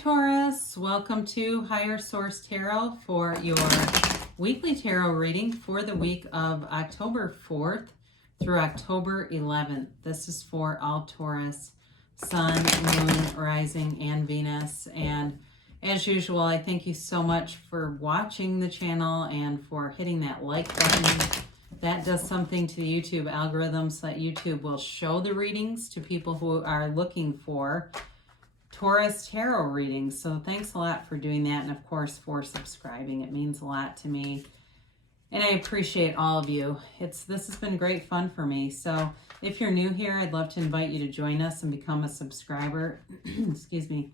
Taurus, welcome to Higher Source Tarot for your weekly tarot reading for the week of October 4th through October 11th. This is for all Taurus, Sun, Moon, Rising, and Venus. And as usual, I thank you so much for watching the channel and for hitting that like button. That does something to the YouTube algorithm so that YouTube will show the readings to people who are looking for Taurus tarot readings. So thanks a lot for doing that, and of course for subscribing. It means a lot to me, and I appreciate all of you. This has been great fun for me. So if you're new here, I'd love to invite you to join us and become a subscriber. Excuse me.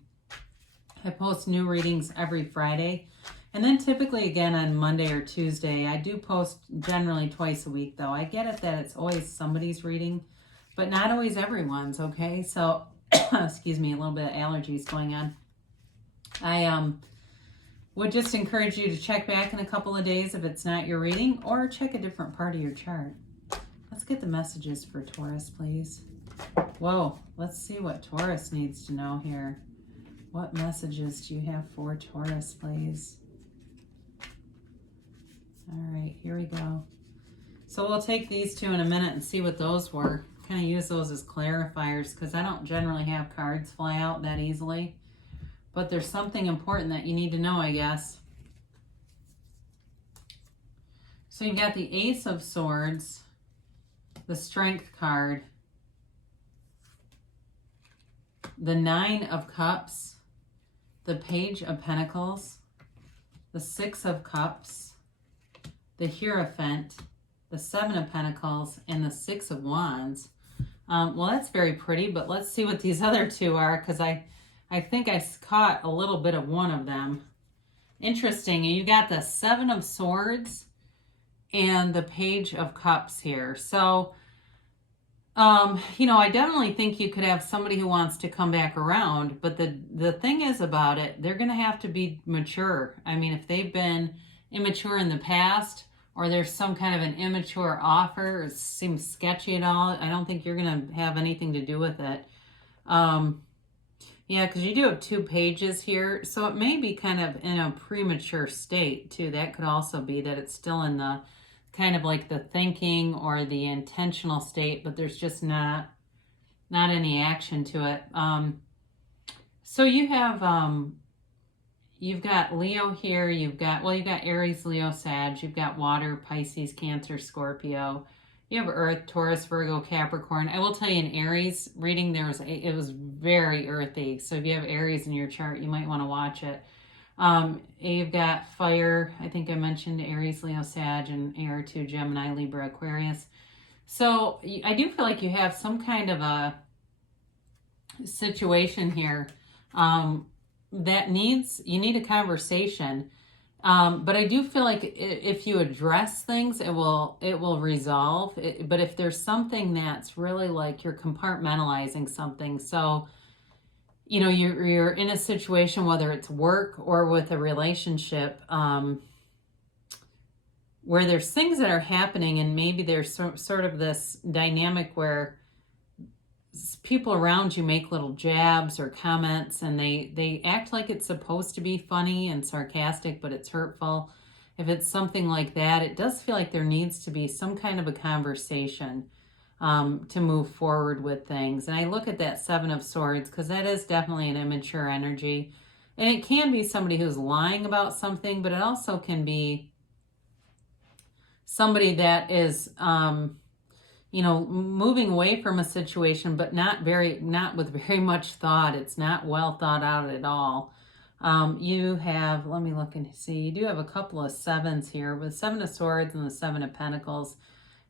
I post new readings every Friday, and then typically again on Monday or Tuesday. I do post generally twice a week, though. I get it that it's always somebody's reading, but not always everyone's, okay? So excuse me, a little bit of allergies going on. I would just encourage you to check back in a couple of days if it's not your reading, or check a different part of your chart. Let's get the messages for Taurus, please. Whoa, let's see what Taurus needs to know here. What messages do you have for Taurus, please? All right, here we go. So we'll take these two in a minute and see what those were. Kind of use those as clarifiers because I don't generally have cards fly out that easily. But there's something important that you need to know, I guess. So you got the Ace of Swords, the Strength card, the Nine of Cups, the Page of Pentacles, the Six of Cups, the Hierophant, the Seven of Pentacles, and the Six of Wands. Well, that's very pretty, but let's see what these other two are, because I think I caught a little bit of one of them. Interesting. You got the Seven of Swords and the Page of Cups here. So, I definitely think you could have somebody who wants to come back around, but the thing is about it, they're going to have to be mature. I mean, if they've been immature in the past, or there's some kind of an immature offer, it seems sketchy at all, I don't think you're going to have anything to do with it. Yeah, because you do have two pages here, so it may be kind of in a premature state, too. That could also be that it's still in the kind of like the thinking or the intentional state, but there's just not any action to it. So you have... You've got Leo here, you've got Aries, Leo, Sag, you've got water, Pisces, Cancer, Scorpio. You have Earth, Taurus, Virgo, Capricorn. I will tell you in Aries reading, it was very earthy. So if you have Aries in your chart, you might want to watch it. You've got fire, I think I mentioned Aries, Leo, Sag, and AR2, Gemini, Libra, Aquarius. So I do feel like you have some kind of a situation here that you need a conversation, but I do feel like if you address things, it will resolve it. But if there's something that's really like you're compartmentalizing something, so you're in a situation, whether it's work or with a relationship, where there's things that are happening, and maybe there's sort of this dynamic where people around you make little jabs or comments, and they act like it's supposed to be funny and sarcastic, but it's hurtful. If it's something like that, it does feel like there needs to be some kind of a conversation to move forward with things. And I look at that Seven of Swords because that is definitely an immature energy. And it can be somebody who's lying about something, but it also can be somebody that is moving away from a situation, but not with very much thought. It's not well thought out at all. You have, let me look and see, you do have a couple of sevens here with Seven of Swords and the Seven of Pentacles.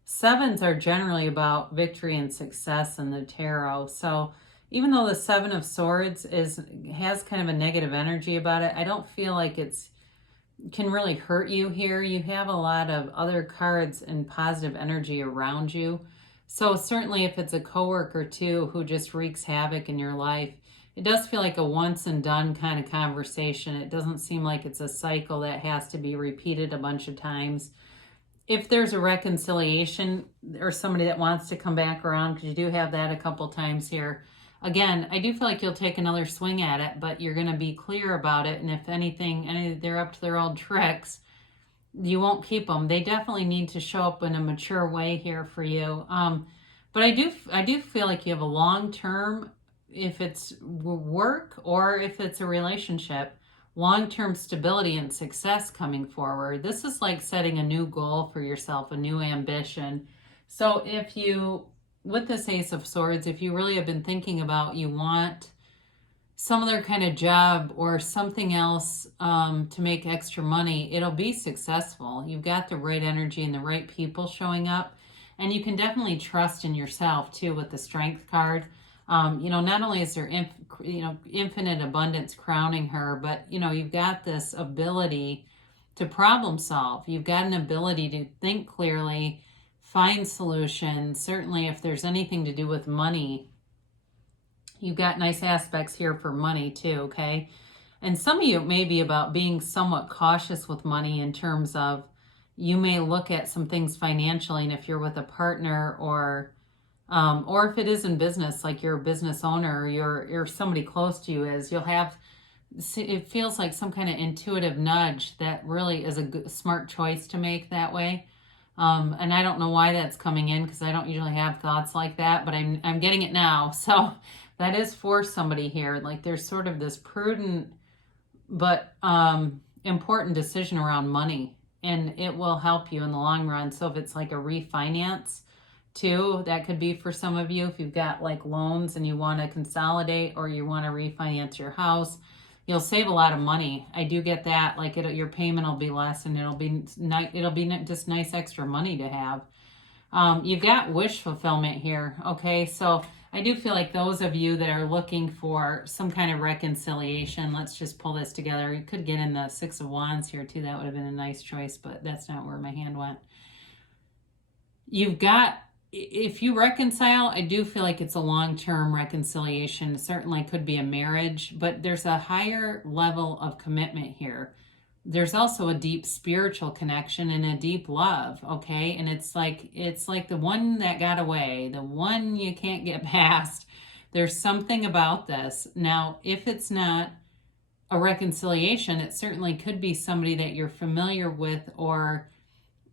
Sevens are generally about victory and success in the tarot. So even though the Seven of Swords has kind of a negative energy about it, I don't feel like can really hurt you here. You have a lot of other cards and positive energy around you. So certainly if it's a coworker too who just wreaks havoc in your life, it does feel like a once and done kind of conversation. It doesn't seem like it's a cycle that has to be repeated a bunch of times. If there's a reconciliation or somebody that wants to come back around, because you do have that a couple times here, again, I do feel like you'll take another swing at it, but you're going to be clear about it. And if anything, they're up to their old tricks, you won't keep them. They definitely need to show up in a mature way here for you. But I do feel like you have a long-term, if it's work or if it's a relationship, long-term stability and success coming forward. This is like setting a new goal for yourself, a new ambition. So if you, with this Ace of Swords, if you really have been thinking about you want some other kind of job or something else to make extra money, it'll be successful. You've got the right energy and the right people showing up. And you can definitely trust in yourself too with the Strength card. Not only is there infinite abundance crowning her, but you've got this ability to problem solve. You've got an ability to think clearly, find solutions. Certainly if there's anything to do with money, you've got nice aspects here for money too, okay? And some of you, it may be about being somewhat cautious with money in terms of you may look at some things financially, and if you're with a partner or if it is in business, like you're a business owner or you're somebody close to you is, you'll have, it feels like some kind of intuitive nudge that really is a good, smart choice to make that way. And I don't know why that's coming in because I don't usually have thoughts like that, but I'm getting it now. So that is for somebody here. Like there's sort of this prudent but important decision around money, and it will help you in the long run. So if it's like a refinance too, that could be for some of you. If you've got like loans and you want to consolidate or you want to refinance your house, you'll save a lot of money. I do get that. Like your payment will be less, and it'll be just nice extra money to have. You've got wish fulfillment here. Okay, so I do feel like those of you that are looking for some kind of reconciliation, let's just pull this together. You could get in the Six of Wands here too. That would have been a nice choice, but that's not where my hand went. You've got, if you reconcile, I do feel like it's a long-term reconciliation. It certainly could be a marriage, but there's a higher level of commitment here. There's also a deep spiritual connection and a deep love, okay? And it's like the one that got away, the one you can't get past. There's something about this. Now, if it's not a reconciliation, it certainly could be somebody that you're familiar with, or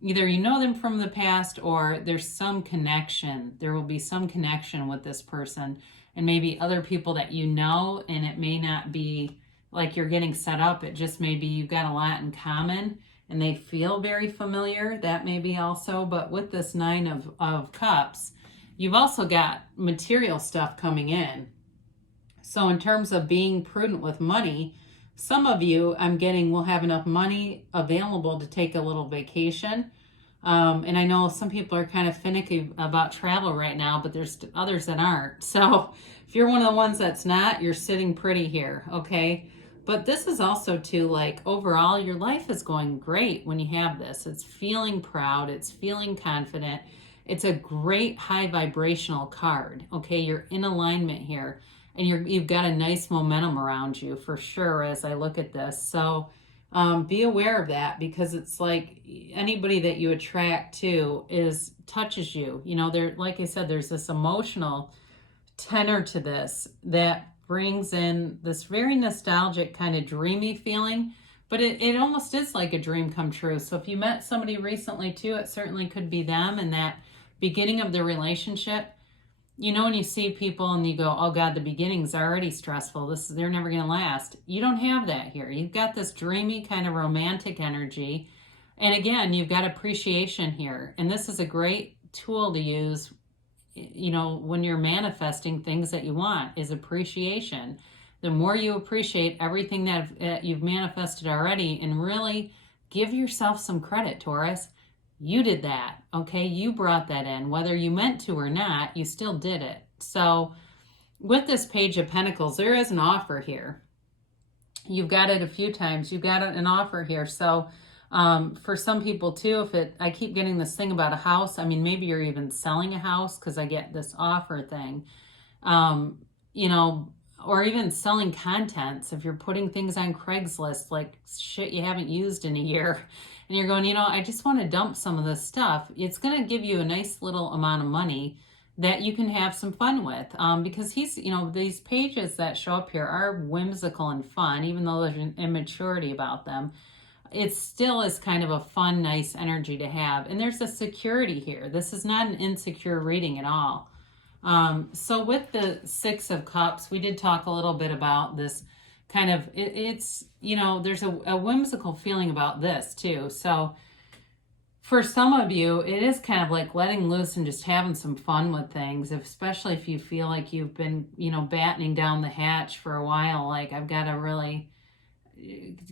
either you know them from the past or there's some connection. There will be some connection with this person and maybe other people that you know, and it may not be like you're getting set up. It just may be you've got a lot in common and they feel very familiar. That may be also, but with this Nine of Cups, you've also got material stuff coming in. So in terms of being prudent with money, some of you, I'm getting, will have enough money available to take a little vacation. And I know some people are kind of finicky about travel right now, but there's others that aren't. So if you're one of the ones that's not, you're sitting pretty here, okay? But this is also too, like, overall, your life is going great when you have this. It's feeling proud. It's feeling confident. It's a great high vibrational card, okay? You're in alignment here, and you've got a nice momentum around you for sure as I look at this. So be aware of that, because it's like anybody that you attract to touches you. You know, there, like I said, there's this emotional tenor to this that brings in this very nostalgic kind of dreamy feeling, but it almost is like a dream come true. So if you met somebody recently too, it certainly could be them in that beginning of the relationship. You know, when you see people and you go, oh God, the beginning's already stressful. They're never going to last. You don't have that here. You've got this dreamy kind of romantic energy. And again, you've got appreciation here. And this is a great tool to use, you know, when you're manifesting things that you want, is appreciation. The more you appreciate everything that you've manifested already, and really give yourself some credit, Taurus. You did that, okay? You brought that in. Whether you meant to or not, you still did it. So with this Page of Pentacles, there is an offer here. You've got it a few times. You've got an offer here. So for some people too, I keep getting this thing about a house. I mean, maybe you're even selling a house, because I get this offer thing. You know, or even selling contents. If you're putting things on Craigslist, like shit you haven't used in a year, and you're going, you know, I just want to dump some of this stuff. It's going to give you a nice little amount of money. that you can have some fun with, because he's, these pages that show up here are whimsical and fun, even though there's an immaturity about them. It still is kind of a fun, nice energy to have. And there's a security here. This is not an insecure reading at all. So with the Six of Cups, we did talk a little bit about this kind of, it's, there's a whimsical feeling about this too. So for some of you, it is kind of like letting loose and just having some fun with things, especially if you feel like you've been, battening down the hatch for a while. Like, I've got to really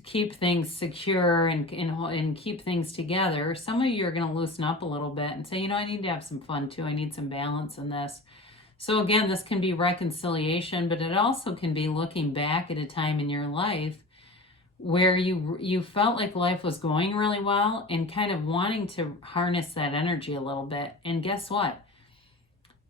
keep things secure and keep things together. Some of you are going to loosen up a little bit and say, I need to have some fun too. I need some balance in this. So again, this can be reconciliation, but it also can be looking back at a time in your life where you felt like life was going really well and kind of wanting to harness that energy a little bit. And guess what?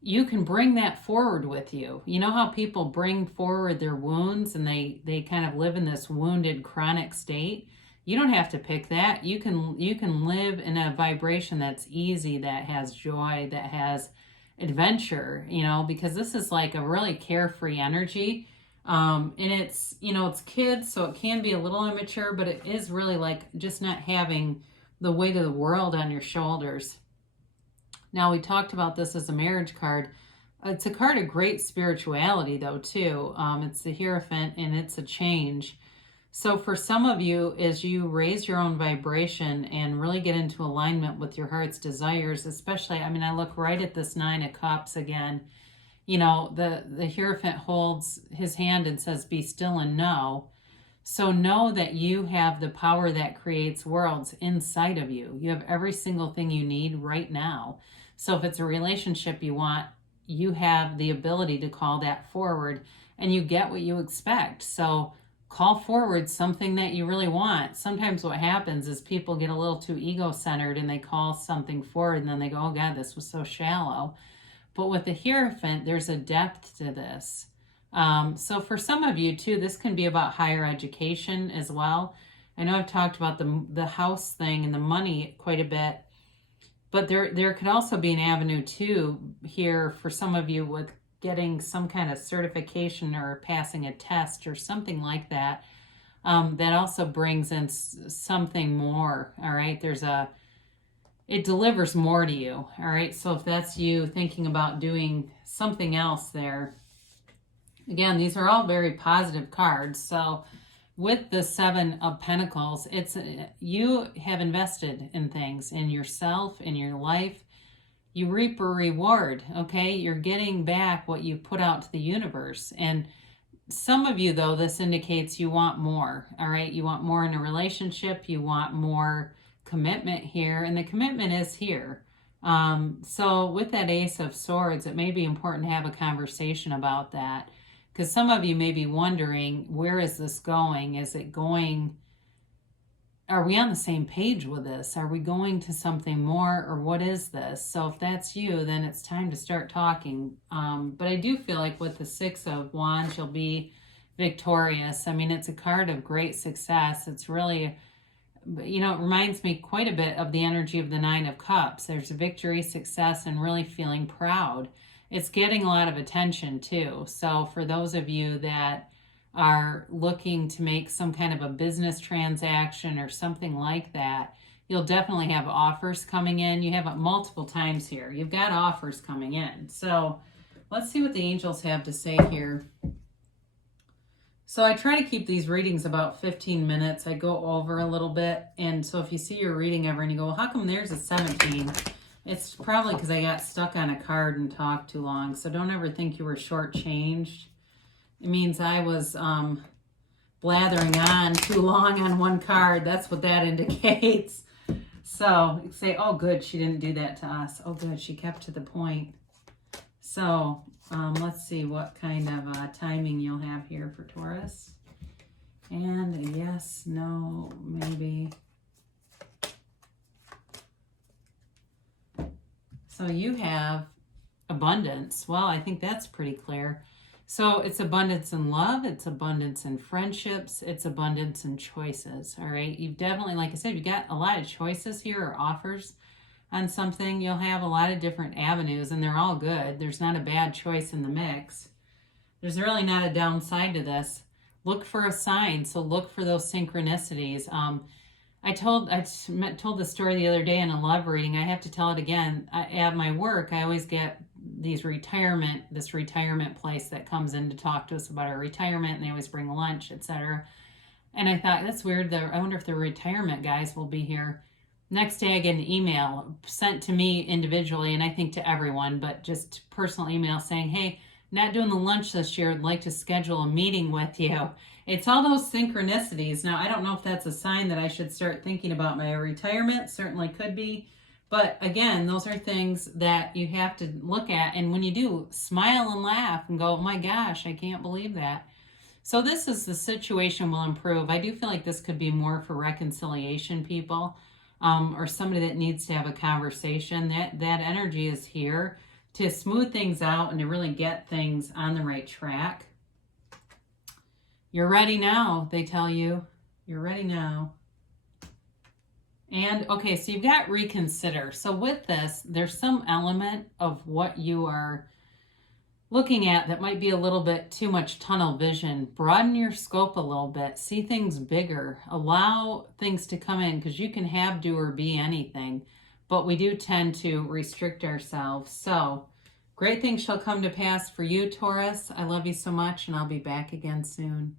You can bring that forward with you. You know how people bring forward their wounds and they kind of live in this wounded chronic state? You don't have to pick that. You can live in a vibration that's easy, that has joy, that has adventure, because this is like a really carefree energy. And it's, it's kids, so it can be a little immature, but it is really like just not having the weight of the world on your shoulders. Now, we talked about this as a marriage card. It's a card of great spirituality, though, too. It's the Hierophant, and it's a change. So for some of you, as you raise your own vibration and really get into alignment with your heart's desires, especially, I look right at this Nine of Cups again. The Hierophant holds his hand and says, be still and know. So know that you have the power that creates worlds inside of you. You have every single thing you need right now. So if it's a relationship you want, you have the ability to call that forward and you get what you expect. So call forward something that you really want. Sometimes what happens is people get a little too ego-centered and they call something forward and then they go, oh God, this was so shallow. But with the Hierophant, there's a depth to this. So for some of you too, this can be about higher education as well. I know I've talked about the house thing and the money quite a bit, but there could also be an avenue too here for some of you with getting some kind of certification or passing a test or something like that. That also brings in something more. All right, it delivers more to you. All right, so if that's you thinking about doing something else there. Again, these are all very positive cards. So with the Seven of Pentacles, it's you have invested in things, in yourself, in your life. You reap a reward, okay? You're getting back what you put out to the universe. And some of you, though, this indicates you want more, all right? You want more in a relationship. You want more commitment here, and the commitment is here. So with that Ace of Swords, it may be important to have a conversation about that. Because some of you may be wondering, where is this going? Is it going, are we on the same page with this? Are we going to something more, or what is this? So if that's you, then it's time to start talking. But I do feel like with the Six of Wands, you'll be victorious. It's a card of great success. It's really, it reminds me quite a bit of the energy of the Nine of Cups. There's victory, success, and really feeling proud. It's getting a lot of attention too. So for those of you that are looking to make some kind of a business transaction or something like that, you'll definitely have offers coming in. You have it multiple times here. You've got offers coming in. So let's see what the angels have to say here. So I try to keep these readings about 15 minutes. I go over a little bit. And so if you see your reading ever and you go, well, how come there's a 17? It's probably because I got stuck on a card and talked too long. So don't ever think you were shortchanged. It means I was blathering on too long on one card. That's what that indicates. So say, oh, good, she didn't do that to us. Oh, good, she kept to the point. So let's see what kind of timing you'll have here for Taurus. And a yes, no, maybe. So you have abundance. Well, I think that's pretty clear. So it's abundance in love, it's abundance in friendships, it's abundance in choices, all right? You've definitely, like I said, you've got a lot of choices here or offers. on something, you'll have a lot of different avenues, and they're all good. There's not a bad choice in the mix. There's really not a downside to this. Look for a sign, so look for those synchronicities. I told the story the other day in a love reading. I have to tell it again. At my work, I always get this retirement place that comes in to talk to us about our retirement, and they always bring lunch, etc. And I thought, that's weird. I wonder if the retirement guys will be here. Next day, I get an email sent to me individually, and I think to everyone, but just personal email saying, hey, not doing the lunch this year. I'd like to schedule a meeting with you. It's all those synchronicities. Now, I don't know if that's a sign that I should start thinking about my retirement. Certainly could be. But again, those are things that you have to look at. And when you do, smile and laugh and go, oh my gosh, I can't believe that. So this is the situation will improve. I do feel like this could be more for reconciliation people, or somebody that needs to have a conversation. That energy is here to smooth things out and to really get things on the right track. You're ready now, they tell you. You're ready now. And okay, so you've got reconsider. So with this, there's some element of what you are looking at that might be a little bit too much tunnel vision. Broaden your scope a little bit. See things bigger. Allow things to come in, because you can have, do, or be anything. But we do tend to restrict ourselves. So great things shall come to pass for you, Taurus. I love you so much, and I'll be back again soon.